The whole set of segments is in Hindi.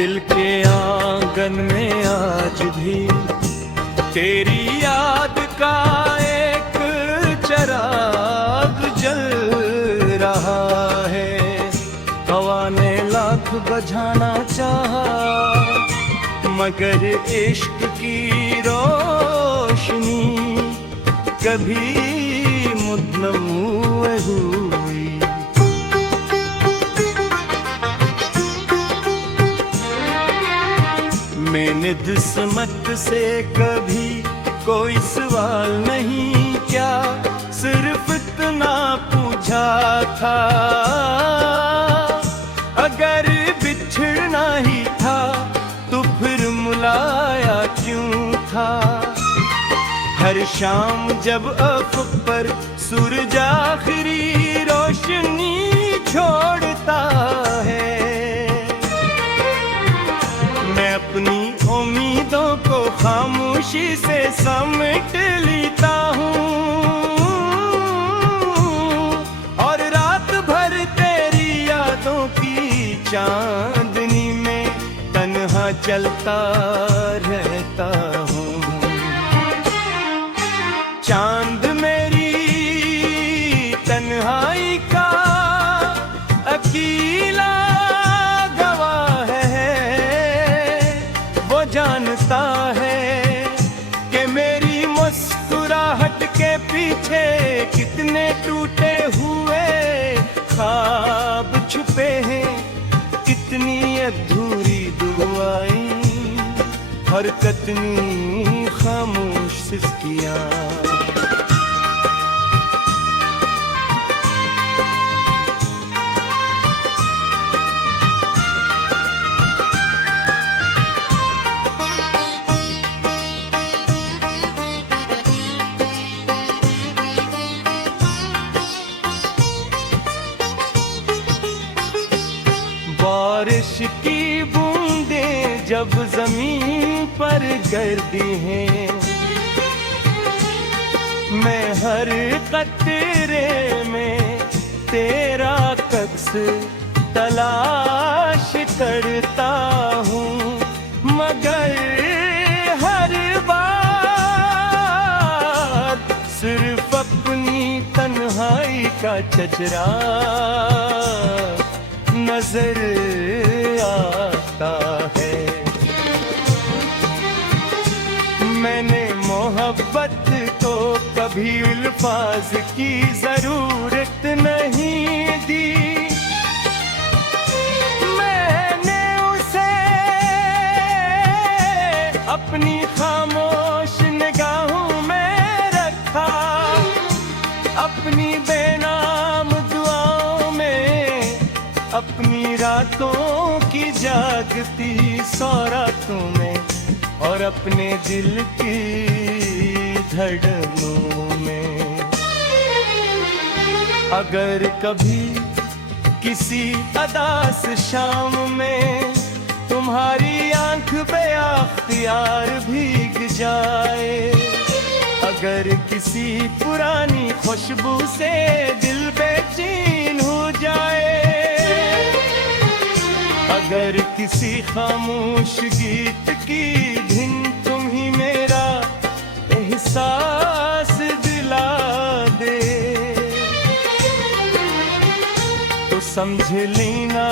दिल के आंगन में आज भी तेरी याद का एक चिराग जल रहा है। हवा ने लाख बुझाना चाहा मगर इश्क की रोशनी कभी मुद्दम हुई। मैंने किस्मत से कभी कोई सवाल नहीं क्या, सिर्फ इतना पूछा था अगर बिछड़ना ही था तो फिर मुलाया क्यों था। हर शाम जब अफ़क़ पर सूरज आखिरी रोशनी छोड़ता है, मैं अपनी उम्मीदों को खामोशी से समेट लेता हूँ और रात भर तेरी यादों की चांदनी में तन्हा चलता रहता हूँ। चांद मेरी तन्हाई का अकेला गवाह है, वो जानता है कि मेरी मुस्कुराहट के पीछे कितने टूटे हुए ख्वाब छुपे हैं, कितनी अधूरी दुआएं और कितनी खामोश सिस्कियां। बारिश की बूंदें जब जमीन पर गिरती हैं, मैं हर कतरे में तेरा अक्स तलाश करता हूँ, मगर हर बार सिर्फ अपनी तन्हाई का चचरा नजर आता है। मैंने मोहब्बत को कभी अल्फाज की जरूरत नहीं दी, मैंने उसे अपनी खामोश निगाहों में रखा, अपनी बेनाम दुआओं में, अपनी रातों की जागती सौरातों में और अपने दिल की धड़कनों में। अगर कभी किसी अदास शाम में तुम्हारी आंख बेअख्तियार भीग जाए, अगर किसी पुरानी खुशबू से दिल बेचैन हो जाए, अगर किसी खामोश गीत की धुन तुम ही मेरा एहसास दिला दे, तो समझ लेना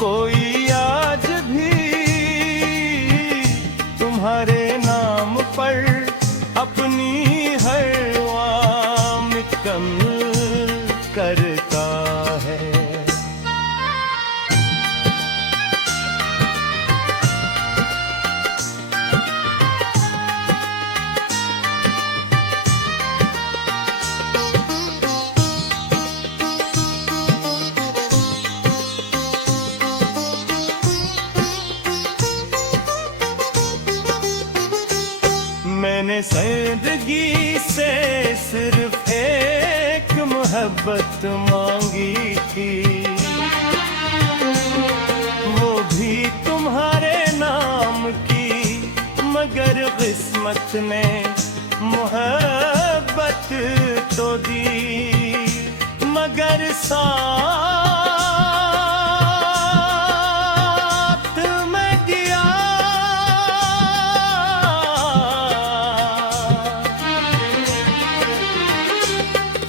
कोई आज भी तुम्हारे नाम पर अपनी हर वाम कमल करता है। मैंने जिंदगी से सिर्फ एक मोहब्बत मांगी थी, वो भी तुम्हारे नाम की, मगर किस्मत ने मोहब्बत तो दी, मगर साथ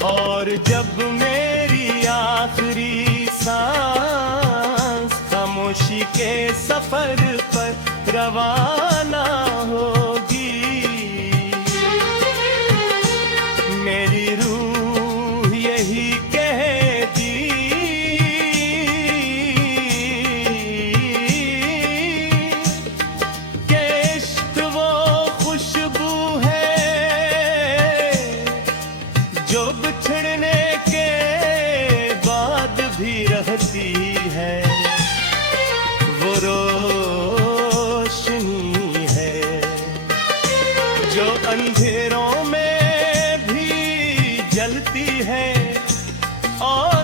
और जब मेरी आखिरी सांस खामोशी के सफर पर रवाना होगी, मेरी रूह यही कहेगी कि इश्क वो खुशबू है जो बिछड़ने के बाद भी रहती है, वो रोशनी है जो अंधेरों में भी जलती है और